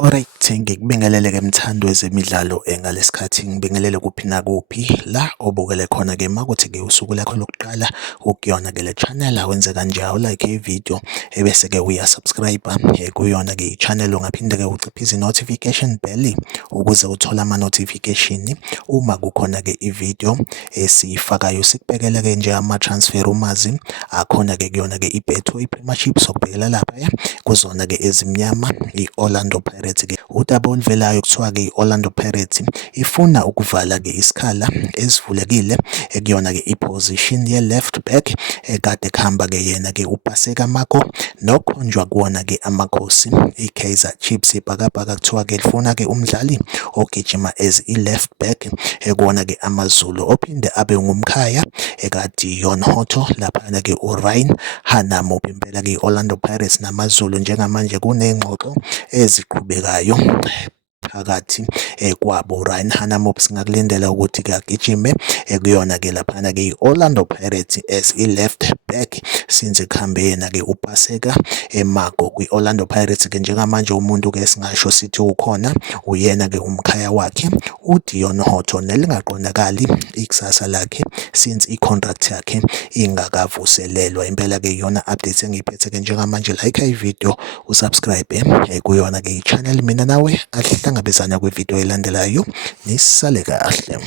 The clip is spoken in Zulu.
Alright, ngikubingelele-ke mthando wezemidlalo ngalesikhathi ngibingelele kuphi nakuphi la obukele khona-ke makuthi-ke usuku lakho lokuqala ukuyona-ke le channel awenze kanje awulike ividiyo ebese-ke uyasubscribe kuyona-ke i-channel ungaphinde-ke uciphe izi-notification bell ukuze uthole ama-notification uma kukhona-ke ividiyo esiyifakayo sikubekele-ke nje ama-transfer rumors akhona-ke kuyona-ke i-Betway Premiership sokubhekela laphaya kuzona-ke ezimnyama i-Orlando Pirates ke udaba oluvelayo kuthiwa-ke i-Orlando Pirates ifuna ukuvala-ke isikhala esivulekile ekuyona-ke iposition ye-left back ekade kuhamba-ke yena-ke uPaseka Marco nokukhonjwa kuwona-ke amakhosi i-Kaizer Chiefs ibhakabhaka kuthiwa-ke lifuna-ke umdlali ogijima as i-left back ekuwona-ke amaZulu ophinde abe ngumkhaya ekade Yon Hoto laphana-ke uRyan Hanamo impela-ke i-Orlando Pirates namaZulu njengamanje kuney'ngxoxo eziqhubekayo phakathi kwabo Ryan Hanamo singakulindela ukuthi-ke agijime ekuyona-ke laphana-ke i-Orlando Pirates as i-left back since kuhambe yena-ke uPaseka Marco kwi-Orlando Pirates-ke njengamanje umuntu-ke singasho sithi ukhona uyena-ke umkhaya wakhe uDion Hoto nelingaqondakali ikusasa lakhe since i-contract yakhe ingakavuselelwa impela-ke iyona update engiyiphethe-ke njengamanje like ividiyo usubscribe kuyona-ke i-channel mina nawe ahlangabezana kwividiyo elandelayo nisale kahle.